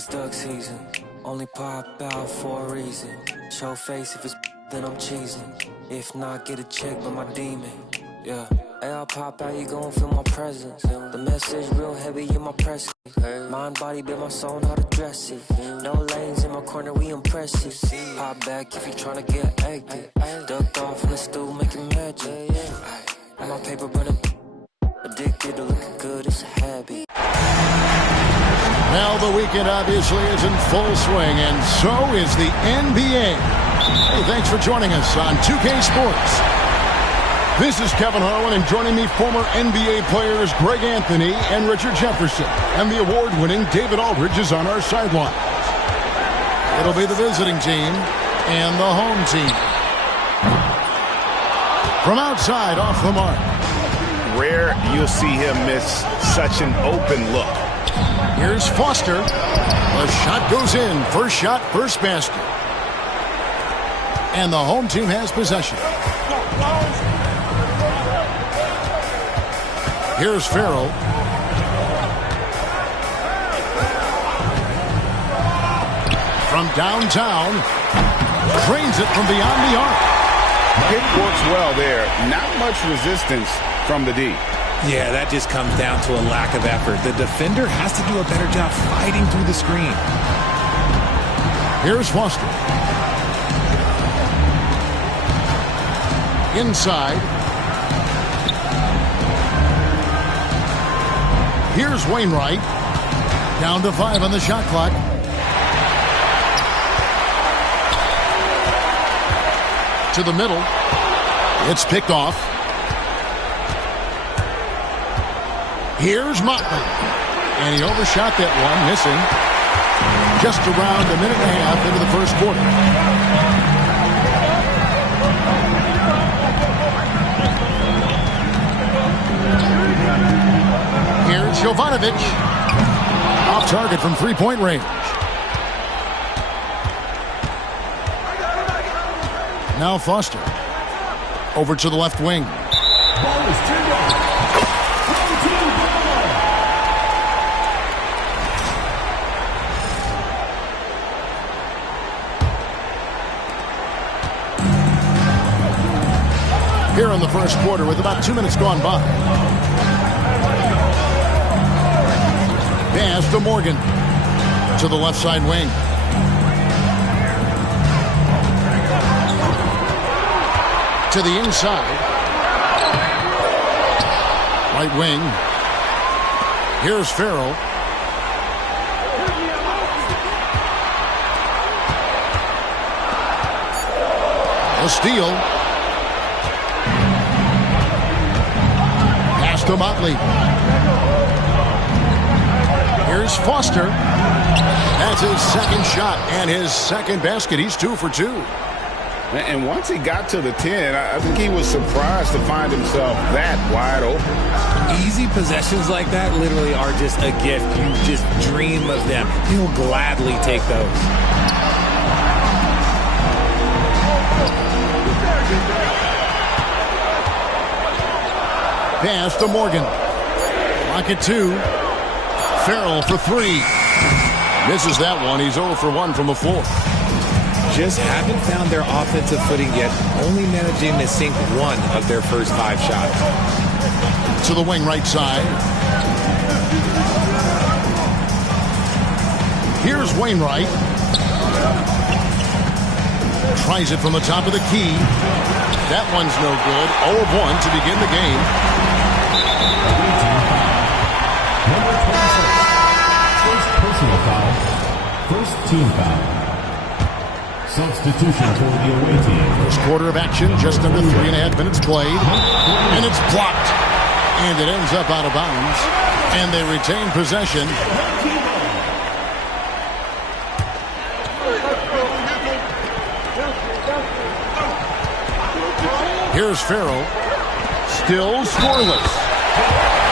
It's duck season, only pop out for a reason. Show face if it's then I'm cheesing. If not, get a check by my demon. Yeah, hey, I'll pop out, you gon' feel my presence. The message real heavy in my press. Mind, body, build my soul, how to dress it. No lanes in my corner, we impressive. Pop back if you tryna get active. Ducked off in the stool, making magic. My paper burning. Addicted to looking good, it's a habit. Well, the weekend obviously is in full swing, and so is the NBA. Hey, thanks for joining us on 2K Sports. This is Kevin Harlan, and joining me, former NBA players Greg Anthony and Richard Jefferson. And the award-winning David Aldridge is on our sideline. It'll be the visiting team and the home team. From outside, off the mark. Rare you'll see him miss such an open look. Here's Foster. The shot goes in. First shot, first basket. And the home team has possession. Here's Farrell. From downtown. Cranes it from beyond the arc. It works well there. Not much resistance from the D. Yeah, that just comes down to a lack of effort. The defender has to do a better job fighting through the screen. Here's Foster. Inside. Here's Wainwright. Down to 5 on the shot clock. To the middle. It's picked off. Here's Motley. And he overshot that one, missing. Just around a minute and a half into the first quarter. Here's Jovanovic. Off target from three-point range. Now Foster. Over to the left wing. Ball is turned over. Here in the first quarter with about 2 minutes gone by. Pass to Morgan. To the left side wing. To the inside. Right wing. Here's Farrell. A steal. Pass to Motley. Here's Foster. That's his second shot and his second basket. He's 2 for 2. And once he got to the 10, I think he was surprised to find himself that wide open. Easy possessions like that literally are just a gift. You just dream of them. He'll gladly take those. Pass to Morgan. Rocket 2. Farrell for 3. Misses that one. He's 0 for 1 from the floor. Just haven't found their offensive footing yet, only managing to sink 1 of their first 5 shots. To the wing right side. Here's Wainwright. Tries it from the top of the key. That one's no good. 0 of 1 to begin the game. Number 26. First personal foul. First team foul. Substitution for the away team. First quarter of action, just under 3.5 minutes played. And it's blocked. And it ends up out of bounds. And they retain possession. Here's Farrell. Still scoreless.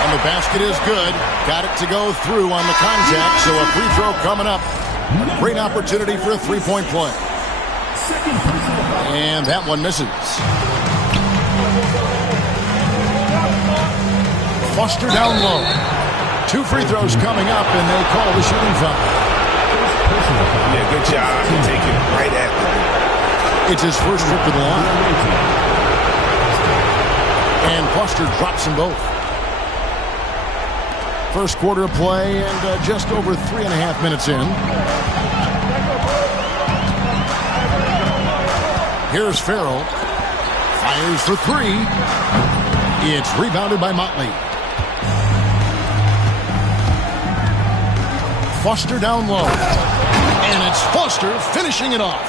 And the basket is good. Got it to go through on the contact. So a free throw coming up. A great opportunity for a three-point play. And that one misses. Foster down low. 2 free throws coming up, and they call the shooting foul. job to take it right at them. It's his first trip to the line. And Foster drops them both. First quarter of play and just over 3.5 minutes in. Here's Farrell. Fires for three. It's rebounded by Motley. Foster down low. And it's Foster finishing it off.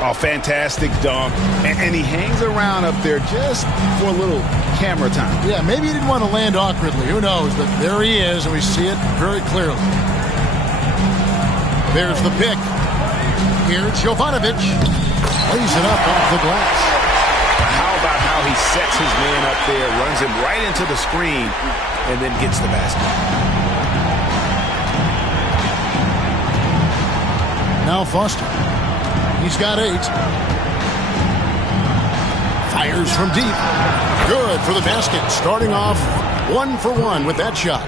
Oh, fantastic dunk. And he hangs around up there just for a little camera time. Yeah, maybe he didn't want to land awkwardly. Who knows? But there he is, and we see it very clearly. There's the pick. Here's Jovanovic. Lays it up off the glass. How about how he sets his man up there, runs him right into the screen, and then gets the basket. Now Foster. He's got 8. Fires from deep. Good for the basket. Starting off 1 for 1 with that shot.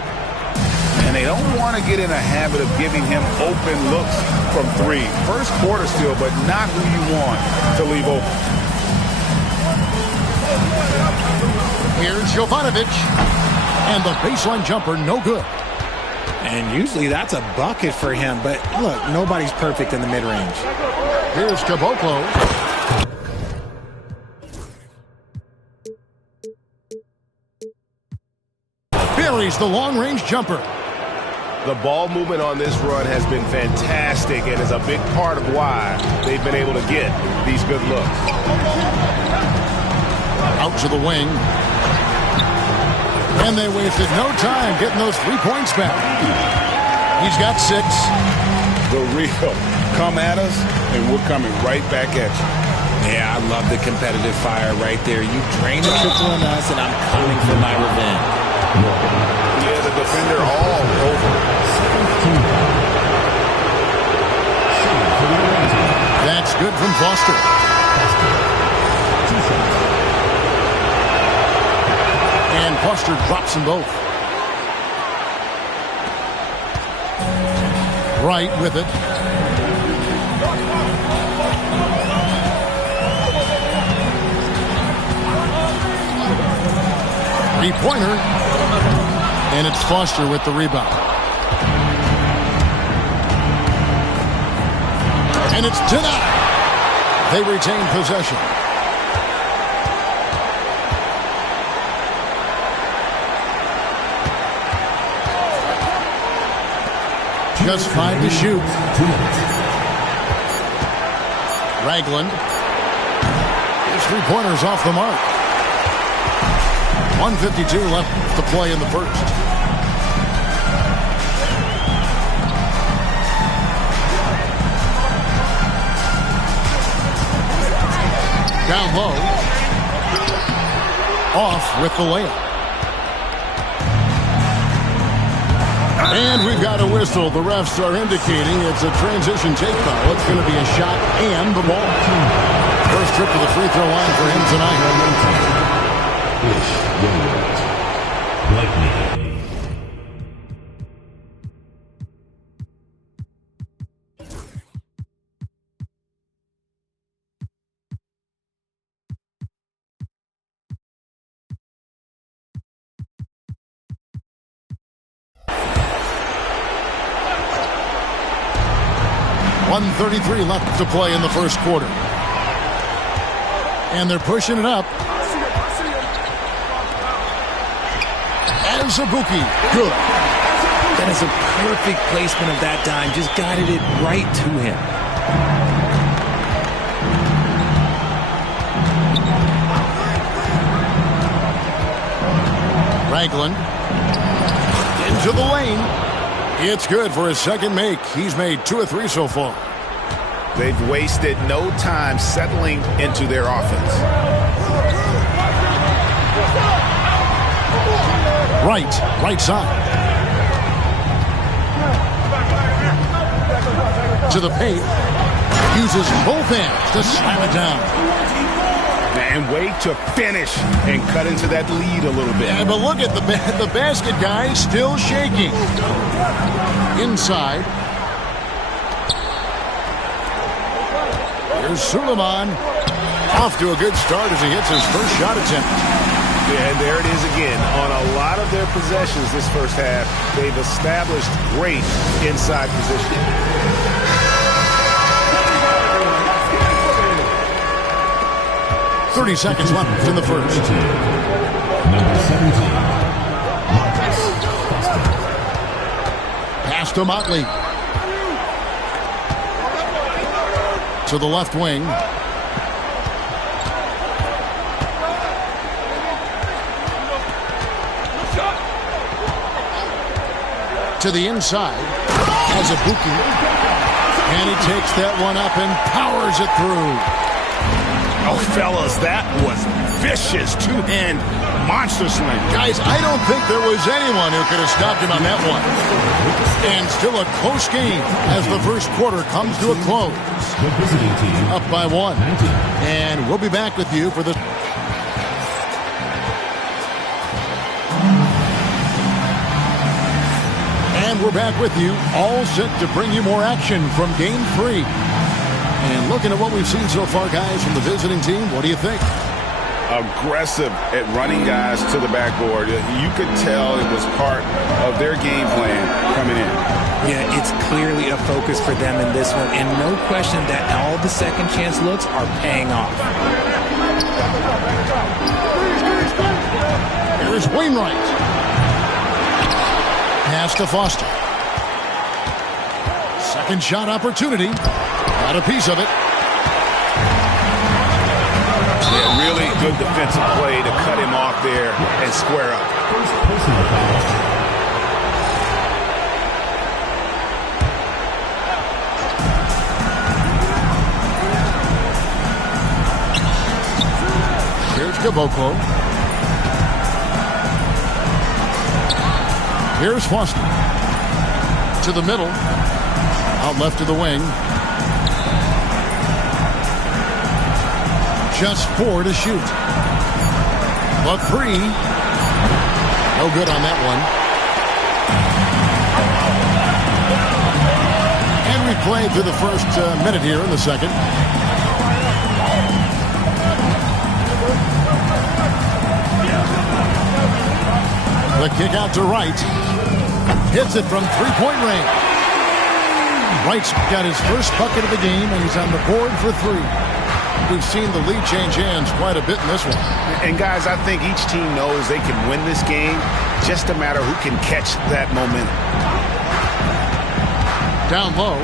And they don't want to get in a habit of giving him open looks from 3. First quarter still, but not who you want to leave open. Here's Jovanovic. And the baseline jumper, no good. And usually that's a bucket for him, but look, nobody's perfect in the mid-range. Here's Caboclo. Buries the long-range jumper. The ball movement on this run has been fantastic and is a big part of why they've been able to get these good looks. Out to the wing. And they wasted no time getting those 3 points back. He's got 6. The real come at us, and we're coming right back at you. Yeah, I love the competitive fire right there. You drain the triple on us, and I'm coming for my revenge. Yeah, the defender all over. That's good from Foster. And Foster drops them both. Right with it. Three-pointer. And it's Foster with the rebound. And it's denied. They retain possession. Just 5 to shoot. Ragland. His three-pointer's off the mark. 1:52 left to play in the first. Down low. Off with the layup. And we've got a whistle. The refs are indicating it's a transition take foul. It's going to be a shot and the ball. First trip to the free throw line for him tonight. Blakeney. 1:33 left to play in the first quarter. And they're pushing it up. Azubuike, good. That is a perfect placement of that dime. Just guided it right to him. Ragland into the lane. It's good for his second make. He's made 2 of 3 so far. They've wasted no time settling into their offense. Right side. To the paint. Uses both hands to slam it down. And wait to finish and cut into that lead a little bit. Yeah, but look at the basket guy still shaking. Inside. Here's Suleiman. Off to a good start as he hits his first shot attempt. Yeah, and there it is again. On a lot of their possessions this first half, they've established great inside position. .30 seconds left in the first. Number 17. Pass to Motley. To the left wing. To the inside. Has a Buki. And he takes that one up and powers it through. Oh, fellas, that was vicious two-hand monster slam. Guys, I don't think there was anyone who could have stopped him on that one. And still a close game as the first quarter comes to a close. The visiting team. Up by 1. 19. And we'll be back with you for the... And we're back with you, all set to bring you more action from Game 3. And looking at what we've seen so far, guys, from the visiting team, what do you think? Aggressive at running guys to the backboard. You could tell it was part of their game plan coming in. Yeah, it's clearly a focus for them in this one, and no question that all the second chance looks are paying off. Here's Wainwright. Pass to Foster. Second shot opportunity. Got a piece of it. Yeah, really good defensive play to cut him off there and square up. First personal foul. Here's Caboclo. Here's Foster. To the middle. Out left to the wing. Just 4 to shoot. But 3. No good on that one. And we played through the first minute here in the second. The kick out to Wright. Hits it from three-point range. Wright's got his first bucket of the game, and he's on the board for 3. We've seen the lead change hands quite a bit in this one. And, guys, I think each team knows they can win this game. Just a matter who can catch that momentum. Down low.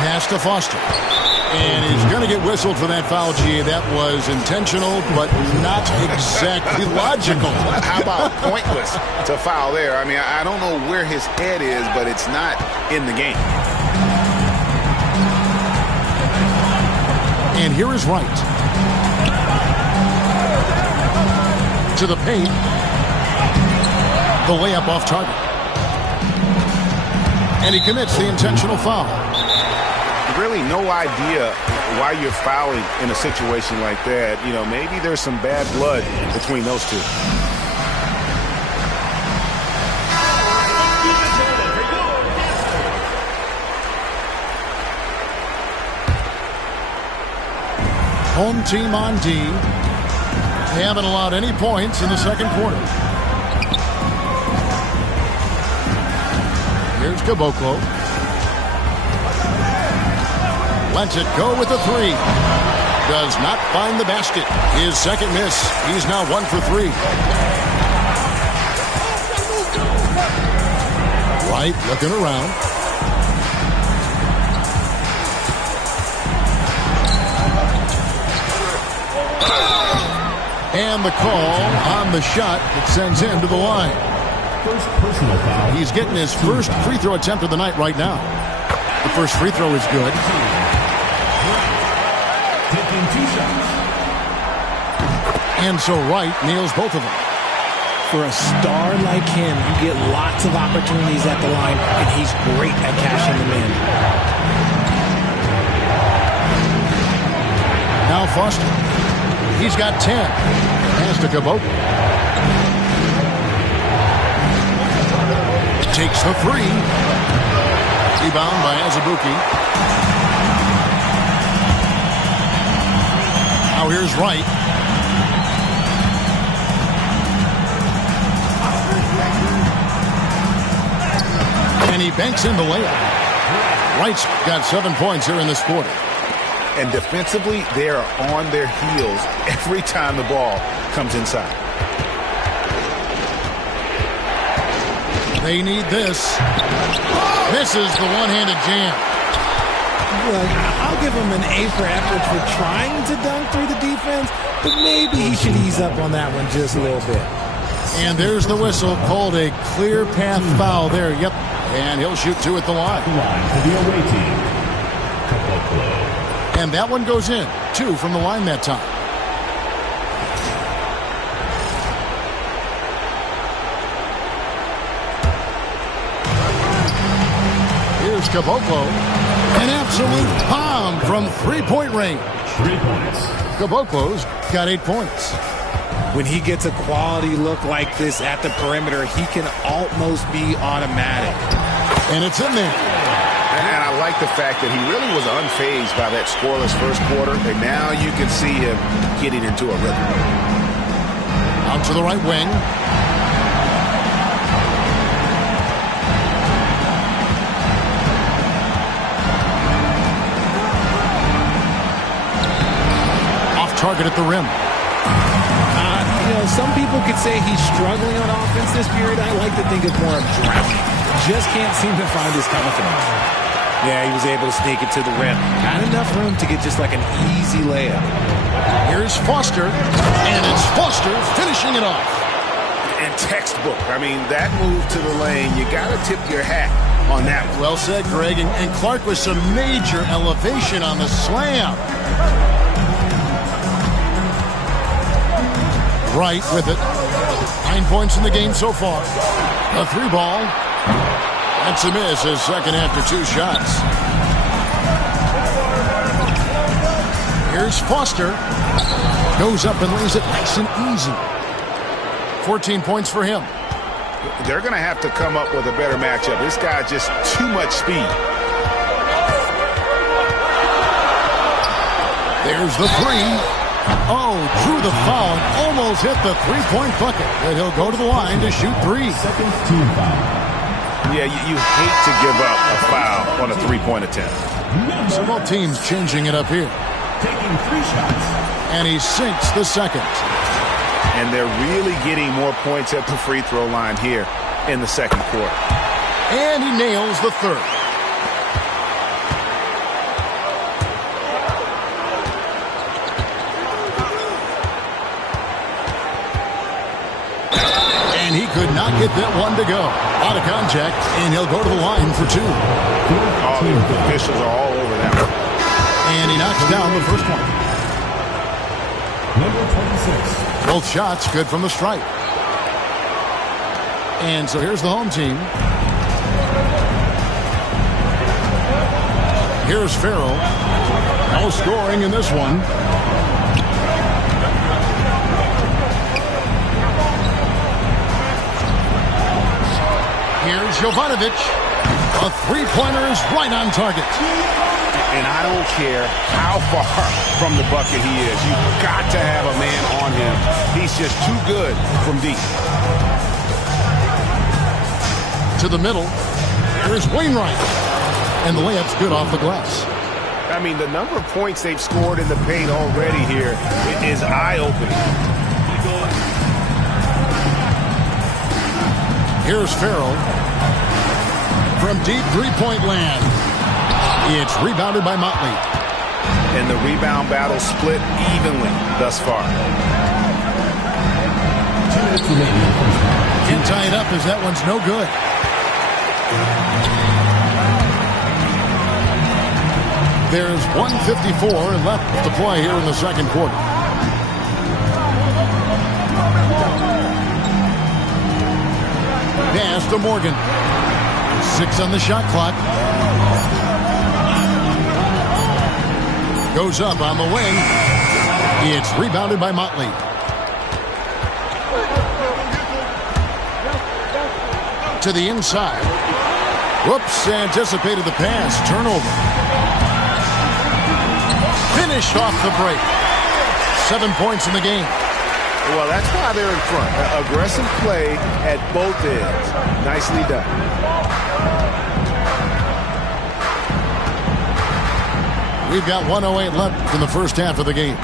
Pass to Foster. And he's going to get whistled for that foul, G. That was intentional, but not exactly logical. How about pointless to foul there? I mean, I don't know where his head is, but it's not in the game. And here is Wright. To the paint. The layup off target. And he commits the intentional foul. Really no idea why you're fouling in a situation like that. You know, maybe there's some bad blood between those two. Home team on D. They haven't allowed any points in the second quarter. Here's Caboclo. Lets it go with a 3. Does not find the basket. His second miss. He's now 1 for 3. Wright looking around. And the call on the shot that sends him to the line. First personal foul. He's getting his first free throw attempt of the night right now. The first free throw is good. Taking 2 shots. And so Wright nails both of them. For a star like him, you get lots of opportunities at the line, and he's great at cashing them in. Now Foster. He's got 10. Pass to Caboclo. Takes the 3. Rebound by Azubuike. Now here's Wright. And he banks in the layup. Wright's got 7 points here in this quarter. And defensively, they are on their heels every time the ball comes inside. They need this. This is the one-handed jam. Look, I'll give him an A for effort for trying to dunk through the defense, but maybe he should ease up on that one just a little bit. And there's the whistle, called a clear path foul there. Yep, and he'll shoot 2 at the line. For the away team, Hapoel. And that one goes in. 2 from the line that time. Here's Caboclo. An absolute bomb from three-point range. 3 points. Caboclo's got 8 points. When he gets a quality look like this at the perimeter, he can almost be automatic. And it's in there. And I like the fact that he really was unfazed by that scoreless first quarter, and now you can see him getting into a rhythm. Out to the right wing. Off target at the rim. Some people could say he's struggling on offense this period. I like to think it's more of drowning. Just can't seem to find his confidence. Yeah, he was able to sneak it to the rim. Not enough room to get just like an easy layup. Here's Foster, and it's Foster finishing it off. And textbook. I mean, that move to the lane, you got to tip your hat on that one. Well said, Greg. And Clark with some major elevation on the slam. Wright with it. 9 points in the game so far. A 3 ball. That's a miss, his second after 2 shots. Here's Foster. Goes up and lays it nice and easy. 14 points for him. They're going to have to come up with a better matchup. This guy just too much speed. There's the 3. Oh, drew the foul and almost hit the three-point bucket. But he'll go to the line to shoot 3. Second team foul. Yeah, you hate to give up a foul on a three-point attempt. So both teams changing it up here. Taking 3 shots. And he sinks the second. And they're really getting more points at the free throw line here in the second quarter. And he nails the third. And he could not get that one to go. Out of contact, and he'll go to the line for 2. Oh, the officials are all over that one. And he knocks down the first one. Number 26. Both shots good from the stripe. And so here's the home team. Here's Farrell. No scoring in this one. Here's Jovanovic. A three-pointer is right on target. And I don't care how far from the bucket he is. You've got to have a man on him. He's just too good from deep. To the middle. Here's Wainwright. And the layup's good off the glass. I mean, the number of points they've scored in the paint already here is eye-opening. Here's Farrell. From deep three-point land. It's rebounded by Motley. And the rebound battle split evenly thus far. 2 minutes remaining. Can't tie it up as that one's no good. There's 1:54 left to play here in the second quarter. Pass to Morgan. 6 on the shot clock. Goes up on the wing. It's rebounded by Motley. To the inside. Whoops, anticipated the pass. Turnover. Finished off the break. 7 points in the game. Well, that's why they're in front. Aggressive play at both ends. Nicely done. We've got 1:08 left in the first half of the game.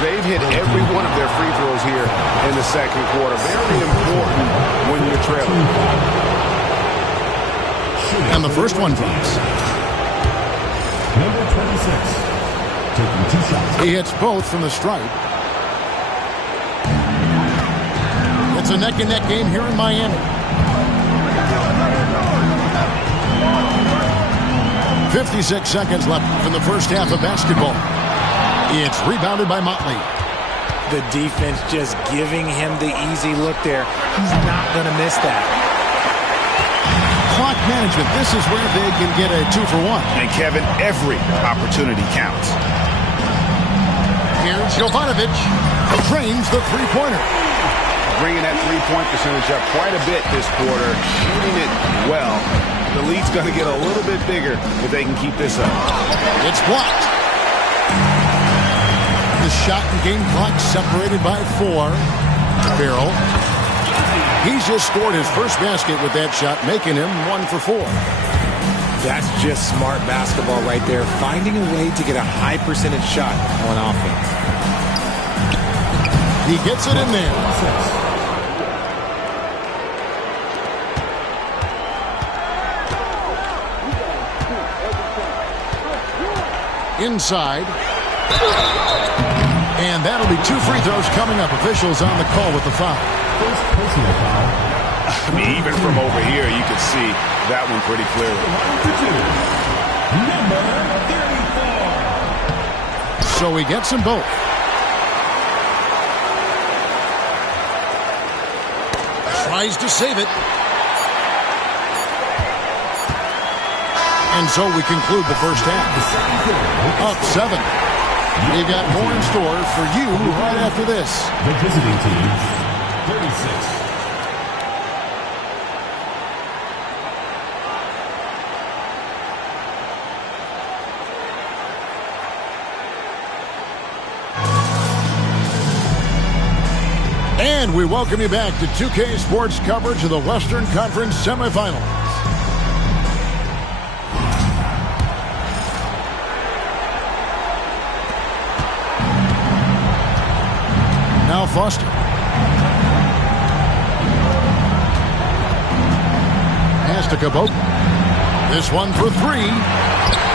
They've hit every one of their free throws here in the second quarter. Very important when you're trailing. And the first one drops. Number 26, taking 2 shots. He hits both from the stripe. It's a neck-and-neck game here in Miami. 56 seconds left in the first half of basketball. It's rebounded by Motley. The defense just giving him the easy look there. He's not going to miss that. Clock management. This is where they can get a 2-for-1. And Kevin, every opportunity counts. Here's Jovanovic. Trains the three-pointer. Bringing that three-point percentage up quite a bit this quarter. Shooting it well. The lead's going to get a little bit bigger if they can keep this up. It's blocked. The shot and game clock separated by 4. Farrell. He's just scored his first basket with that shot, making him 1 for 4. That's just smart basketball right there. Finding a way to get a high percentage shot on offense. He gets it in there. Inside. And that'll be 2 free throws coming up. Officials on the call with the foul. First personal foul. I mean, even from over here, you can see that one pretty clearly. Number 34. So he gets them both. Tries to save it. And so we conclude the first half. Up 7. We've got more in store for you right after this. The visiting team, 36. And we welcome you back to 2K Sports coverage of the Western Conference semifinals. Now Foster. Pass to Cabot. This one for 3.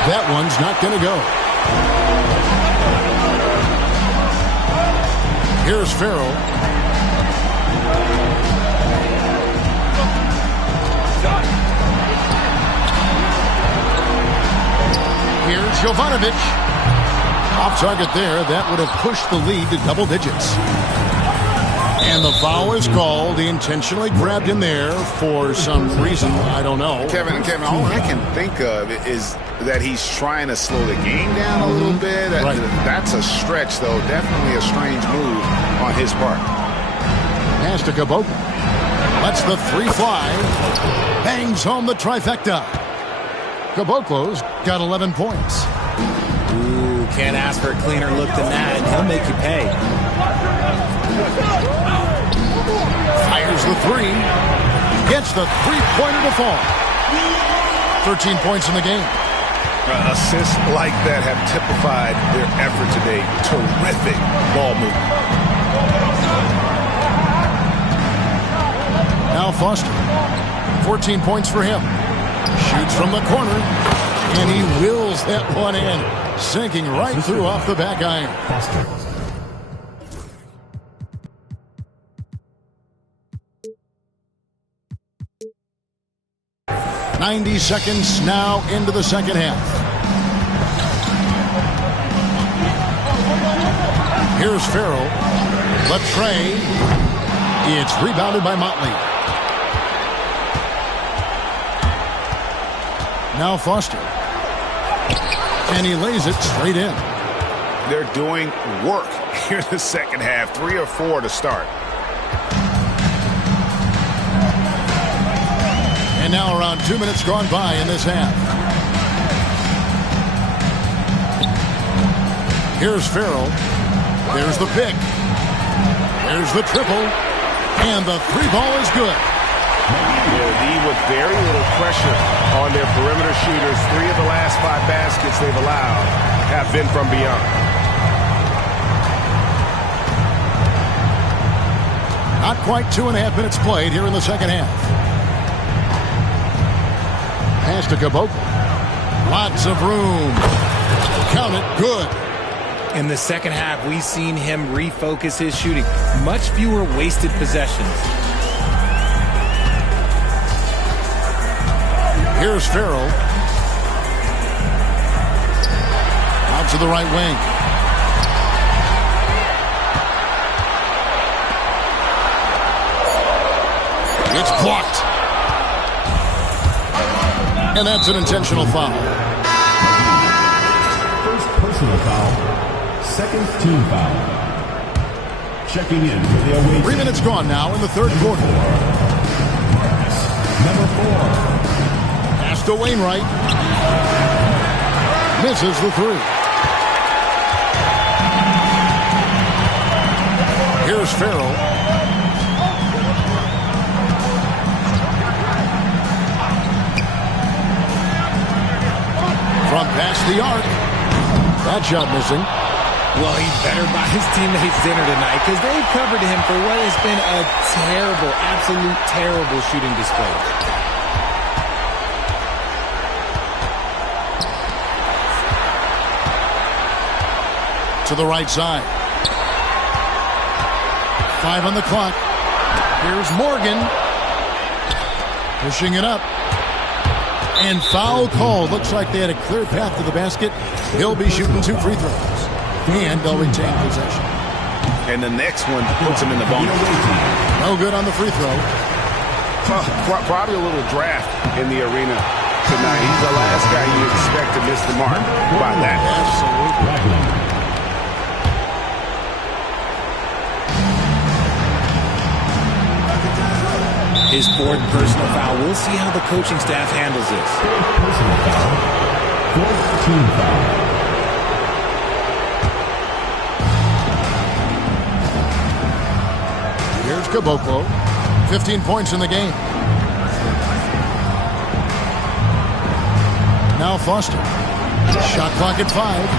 That one's not going to go. Here's Farrell. Here's Jovanovic. Off target there. That would have pushed the lead to double digits. And the foul is called. He intentionally grabbed him there for some reason. I don't know. Kevin, all I can think of is that he's trying to slow the game down a little bit. Right. That's a stretch, though. Definitely a strange move on his part. Pass to Cabot. Lets the 3 fly. Bangs home the trifecta. Caboclo's got 11 points. Ooh, can't ask for a cleaner look than that, and he'll make you pay. Fires the 3. Gets the three-pointer to fall. 13 points in the game. Assists like that have typified their effort today. Terrific ball movement. Now Foster. 14 points for him. Shoots from the corner. And he wills that one in. Sinking right through off the back iron. Foster. .90 seconds now into the second half. Here's Farrell. Latre. It's rebounded by Motley. Now Foster. And he lays it straight in. They're doing work here in the second half. 3 or 4 to start. And now around 2 minutes gone by in this half. Here's Farrell. There's the pick. There's the triple. And the three ball is good. Yeah, with very little pressure on their perimeter shooters. 3 of the last 5 baskets they've allowed have been from beyond. Not quite 2.5 minutes played here in the second half. Pass to Caboclo. Lots of room. Count it. Good. In the second half, we've seen him refocus his shooting. Much fewer wasted possessions. Here's Farrell. Out to the right wing. It's blocked. And that's an intentional foul. First personal foul. Second team foul. Checking in for the away 3 minutes gone now in the third quarter. Number 4. Pass to Wainwright. Misses the three. Here's Farrell. From past the arc. That shot missing. Well, he better buy his teammates dinner tonight because they've covered him for what has been a terrible, absolute terrible shooting display. To the right side. 5 on the clock. Here's Morgan. Pushing it up. And foul call. Looks like they had a clear path to the basket. He'll be shooting 2 free throws. And they'll retain possession. And the next one puts him in the bonus. No good on the free throw. Probably a little draft in the arena tonight. He's the last guy you expect to miss the mark by that. Absolutely. His 4th personal foul. We'll see how the coaching staff handles this. 4th personal foul. 4th team foul. Here's Caboclo. 15 points in the game. Now Foster. Shot clock at 5.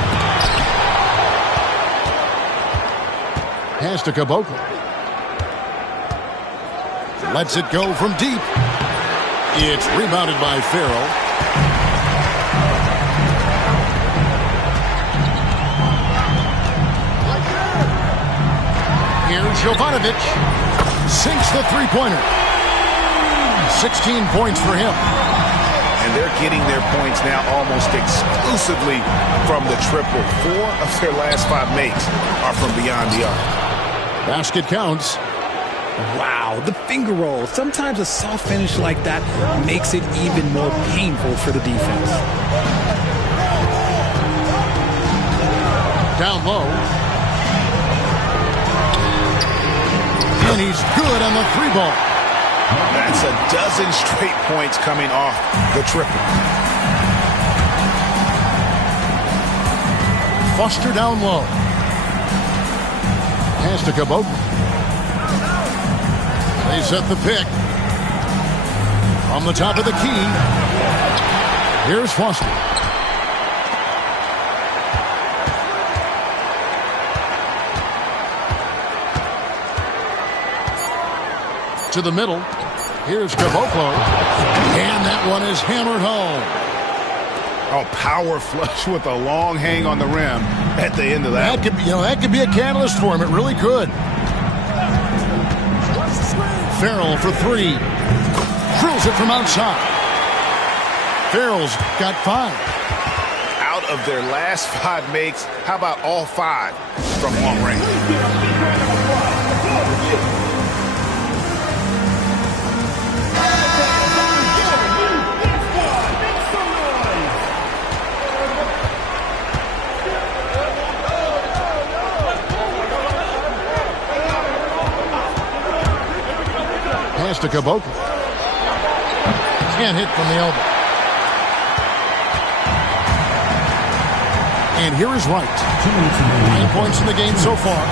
Pass to Caboclo. Lets it go from deep. It's rebounded by Farrell. Here's Jovanovic. Sinks the three-pointer. 16 points for him. And they're getting their points now almost exclusively from the triple. 4 of their last 5 makes are from beyond the arc. Basket counts. Wow, the finger roll. Sometimes a soft finish like that makes it even more painful for the defense. Down low. And he's good on the 3-ball. That's a dozen straight points coming off the triple. Foster down low. Pass to Caboclo. They set the pick. From the top of the key. Here's Foster. To the middle. Here's Caboclo. And that one is hammered home. Oh, power flush with a long hang on the rim at the end of that. That could be a catalyst for him. It really could. Farrell for 3. Drills it from outside. Farrell's got 5. Out of their last 5 makes, how about all 5 from long range? Pass to Caboclo. Can't hit from the elbow. And here is Wright. 9 points in the game so far.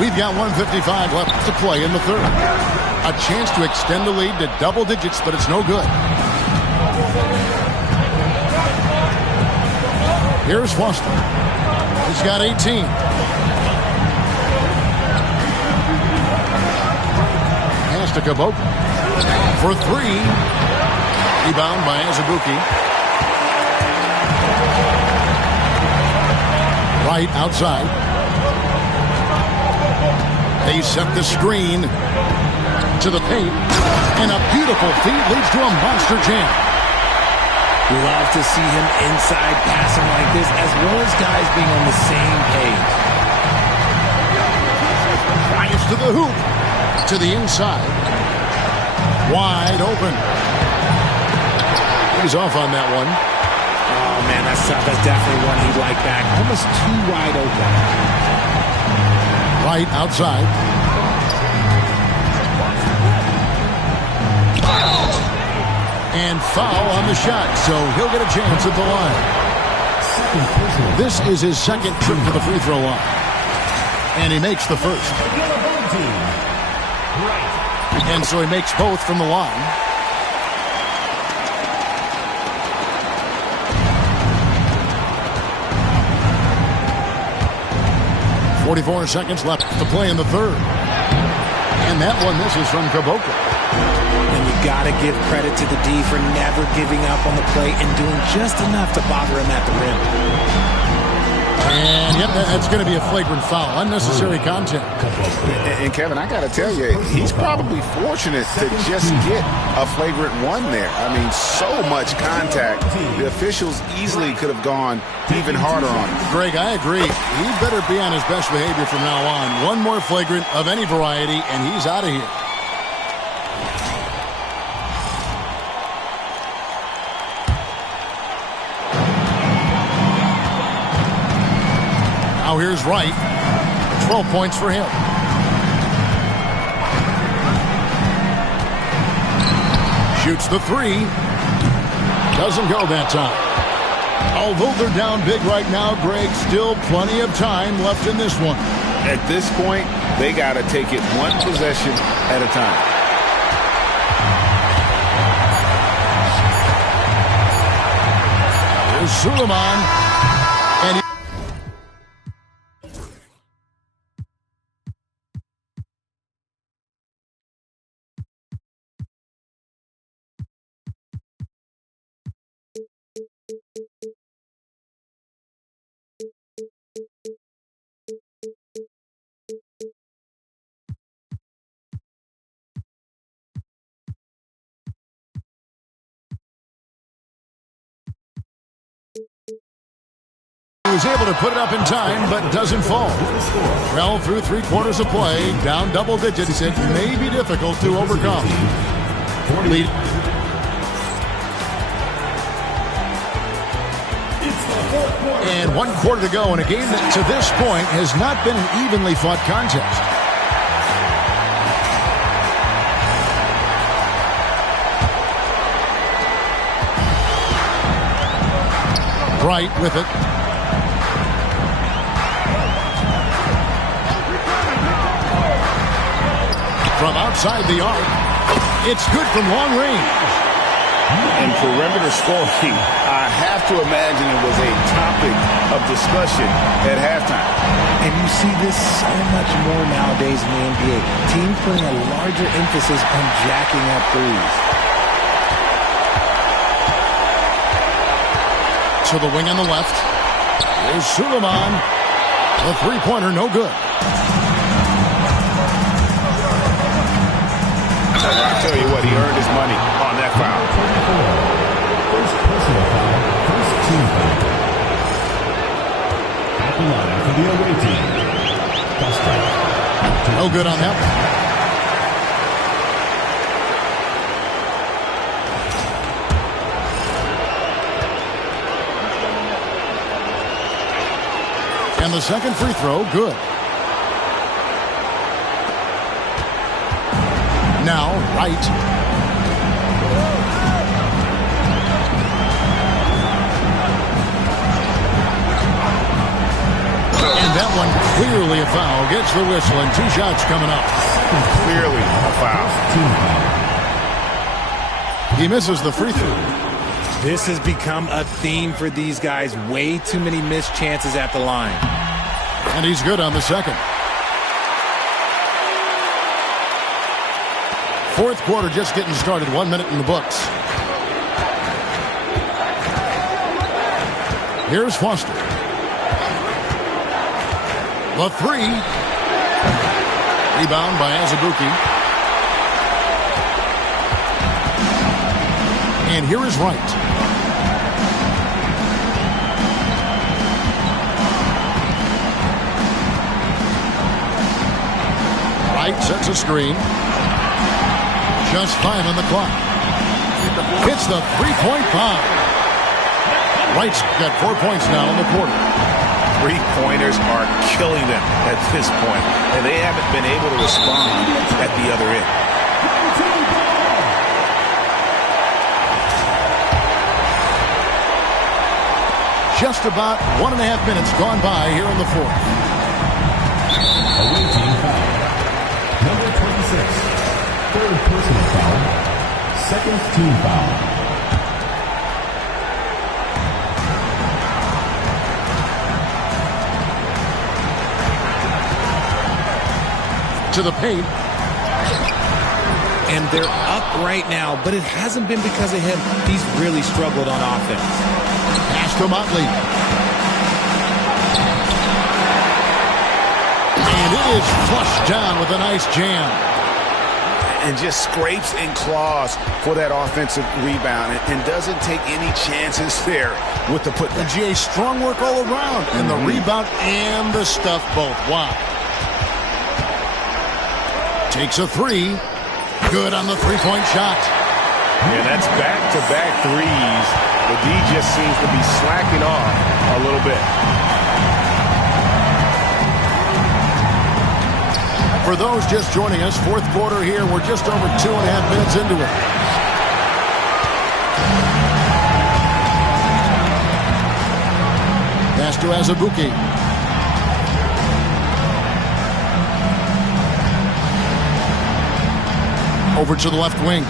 We've got 1:55 left to play in the third. A chance to extend the lead to double digits, but it's no good. Here's Foster. He's got 18. Pass to Kaboka. For 3. Rebound by Azubuike. Right outside. They set the screen to the paint. And a beautiful feed leads to a monster jam. Love to see him inside passing like this, as well as guys being on the same page. Drives to the hoop. To the inside. Wide open. He's off on that one. Oh, man, that's tough. That's definitely one he'd like back. Almost too wide open. Right outside. And foul on the shot, so he'll get a chance at the line. This is his second trip to the free throw line. And he makes the first. And so he makes both from the line. .44 seconds left to play in the third. And that one misses from Kaboka. And you got to give credit to the D for never giving up on the play and doing just enough to bother him at the rim. And yep, that's going to be a flagrant foul. Unnecessary contact. And Kevin, I got to tell you, he's probably fortunate to just get a flagrant one there. I mean, so much contact. The officials easily could have gone even harder on him. Greg, I agree. He better be on his best behavior from now on. One more flagrant of any variety, and he's out of here. Now here's Wright. 12 points for him. Shoots the 3. Doesn't go that time. Although they're down big right now, Greg, still plenty of time left in this one. At this point, they got to take it one possession at a time. Here's Suleiman. And he was able to put it up in time, but doesn't fall. Well, through 3 quarters of play, down double digits, it may be difficult to overcome. Lead. And 1 quarter to go in a game that, to this point, has not been an evenly fought contest. Wright with it. From outside the arc, it's good from long range. And perimeter scoring, I have to imagine it was a topic of discussion at halftime. And you see this so much more nowadays in the NBA. Teams putting a larger emphasis on jacking up threes. To the wing on the left. Here's Suleiman. The three-pointer, no good. I tell you what, he earned his money on that foul. First personal foul, first team foul. At the line for the away team. Costa. No good on that one. And the second free throw, good. Now, Wright. one clearly a foul. Gets the whistle, and 2 shots coming up. Clearly a foul. He misses the free throw. This has become a theme for these guys. Way too many missed chances at the line. And he's good on the second. Fourth quarter just getting started. 1 minute in the books. Here's Foster. The three. Rebound by Azabuki. And here is Wright. Wright sets a screen. Just 5 on the clock. Hits the three-point bomb. Wright's got 4 points now in the quarter. Three-pointers are killing them at this point, and they haven't been able to respond at the other end. Just about 1.5 minutes gone by here in the fourth. Away team foul. Number 26. Third personal foul. Second team foul. To the paint. And they're up right now, but it hasn't been because of him. He's really struggled on offense. Pass to Motley. And it is flushed down with a nice jam. And just scrapes and claws for that offensive rebound and doesn't take any chances there with the putback. And GA, strong work all around. And the rebound and the stuff both. Wow. Takes a three. Good on the three-point shot. Yeah, that's back-to-back threes. The D just seems to be slacking off a little bit. For those just joining us, fourth quarter here. We're just over 2.5 minutes into it. Pass to Azabuki. Over to the left wing.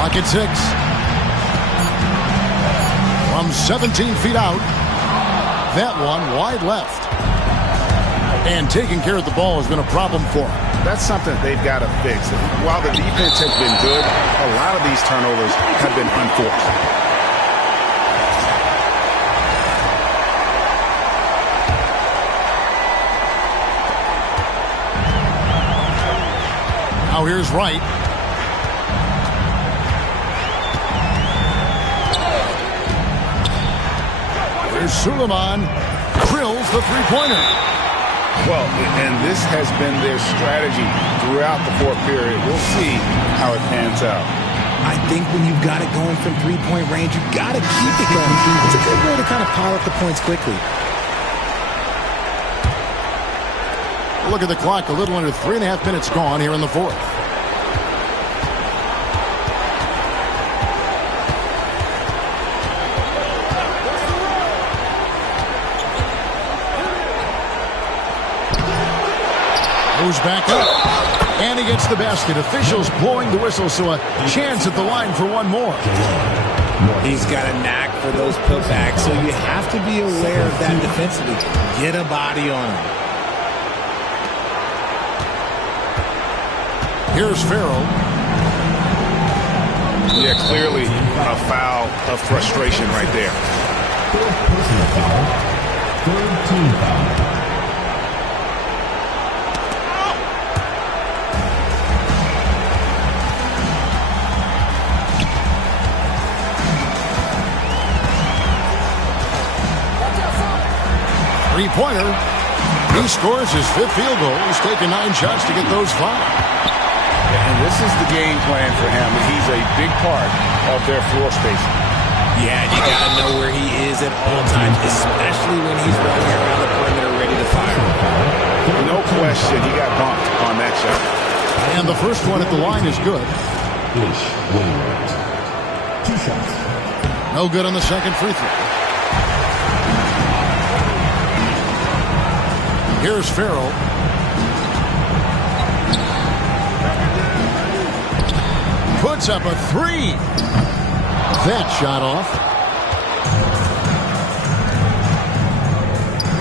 Pocket 6. From 17 feet out. That one wide left. And taking care of the ball has been a problem for him. That's something they've got to fix. While the defense has been good, a lot of these turnovers have been unforced. Now here's Wright. There's Suleiman. Drills the three-pointer. Well, and this has been their strategy throughout the fourth period. We'll see how it pans out. I think when you've got it going from three-point range, you've got to keep it going. It's a good way to kind of pile up the points quickly. Look at the clock. A little under 3.5 minutes gone here in the fourth. Moves back up. And he gets the basket. Officials blowing the whistle, so a chance at the line for one more. He's got a knack for those putbacks, so you have to be aware of that defensively. Get a body on him. Here's Farrell. Yeah, clearly a foul of frustration right there. Third personal foul. Third team foul. Three-pointer. He scores his 5th field goal. He's taken 9 shots to get those 5. And this is the game plan for him. He's a big part of their floor spacing. Yeah, you got to know where he is at all times, especially when he's running around the perimeter ready to fire. No question, he got bumped on that shot. And the first one at the line is good. 2 shots. No good on the second free throw. Here's Farrell. Puts up a three. That shot off.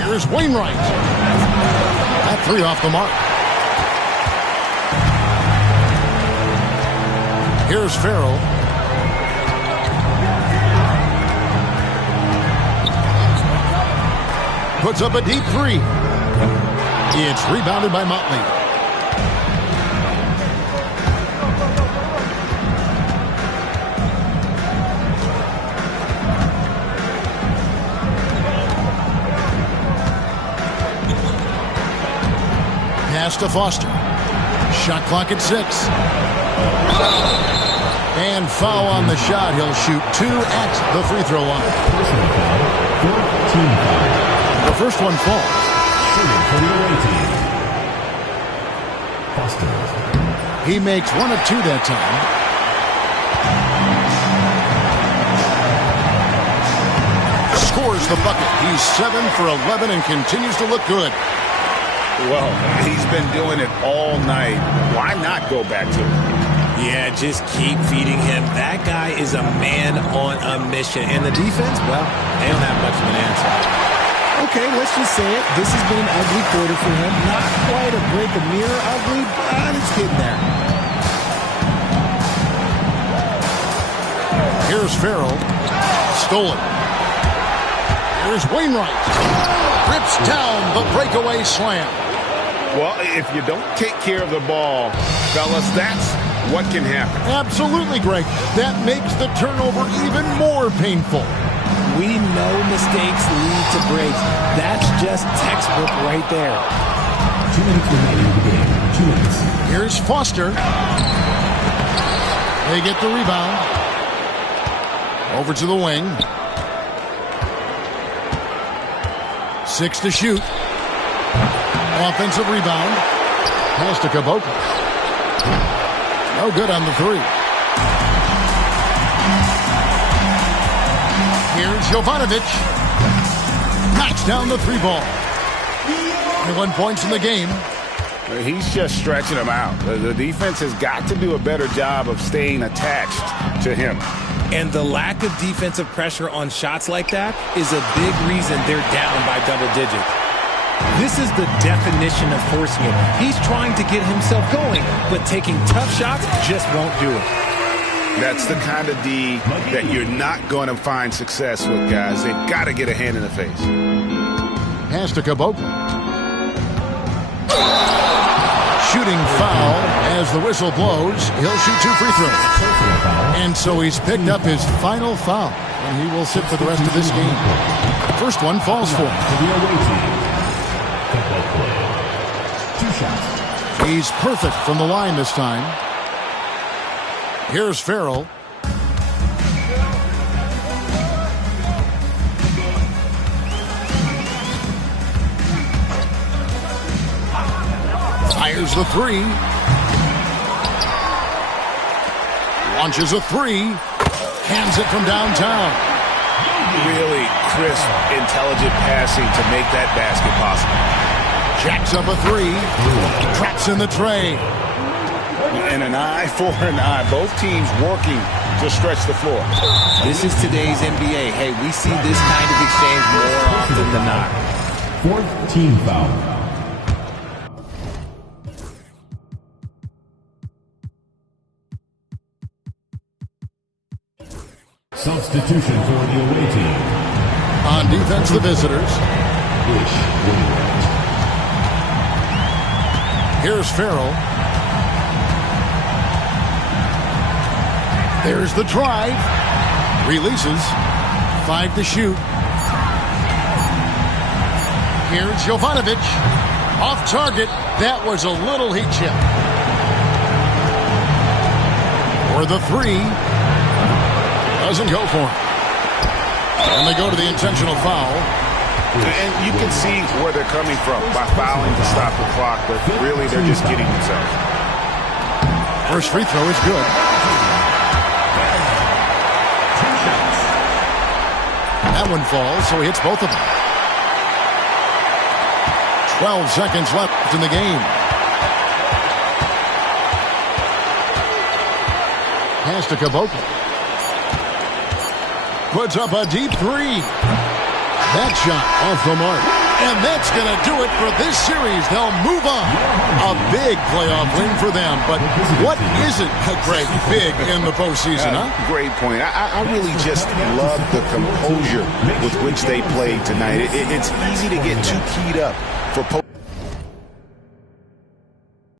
Here's Wainwright. That three off the mark. Here's Farrell. Puts up a deep three. It's rebounded by Motley. Pass to Foster. Shot clock at 6. And foul on the shot. He'll shoot 2 at the free throw line. The first one falls. Shooting for the away team. Foster. He makes 1 of 2 that time. Scores the bucket. He's 7 for 11 and continues to look good. Well, he's been doing it all night. Why not go back to him? Yeah, just keep feeding him. That guy is a man on a mission. And the defense, well, they don't have much of an answer. Okay, let's just say it. This has been an ugly quarter for him. Not quite a break a mirror ugly, but it's getting there. Here's Farrell. Stolen. Here's Wainwright. Rips down the breakaway slam. Well, if you don't take care of the ball, fellas, that's what can happen. Absolutely, Greg. That makes the turnover even more painful. We know mistakes lead to breaks. That's just textbook right there. 2 minutes remaining in the game. 2 minutes. Here's Foster. They get the rebound. Over to the wing. 6 to shoot. Offensive rebound. Pass to Caboclo. No good on the 3. Here's Jovanovic. Knocks down the 3 ball. 21 points in the game. He's just stretching him out. The defense has got to do a better job of staying attached to him. And the lack of defensive pressure on shots like that is a big reason they're down by double digits. This is the definition of forcing it. He's trying to get himself going, but taking tough shots just won't do it. That's the kind of D that you're not going to find success with, guys. They've got to get a hand in the face. Pass to Caboclo. Shooting foul as the whistle blows. He'll shoot 2 free throws. And so he's picked up his final foul, and he will sit for the rest of this game. First one falls for him. 2 shots. He's perfect from the line this time. Here's Farrell. Fires the 3. Launches a 3. Hands it from downtown. Really crisp, intelligent passing to make that basket possible. Jacks up a 3. Traps in the tray. And an eye for an eye. Both teams working to stretch the floor. This is today's NBA. Hey, we see this kind of exchange more often than not. 4th team foul. Substitution for the away team. On defense, the visitors. Here's Farrell. There's the drive. Releases. 5 to shoot. Here's Jovanovic. Off target. That was a little heat chip. For the 3. Doesn't go for him. And they go to the intentional foul. And you can see where they're coming from by fouling to stop the clock, but really they're just kidding themselves. First free throw is good. That one falls, so he hits both of them. 12 seconds left in the game. Pass to Caboclo. Puts up a deep three. That shot off the mark. And that's going to do it for this series. They'll move on. A big playoff win for them. But what isn't a great big in the postseason, huh? Great point. I really just love the composure with which they played tonight. It's easy to get too keyed up for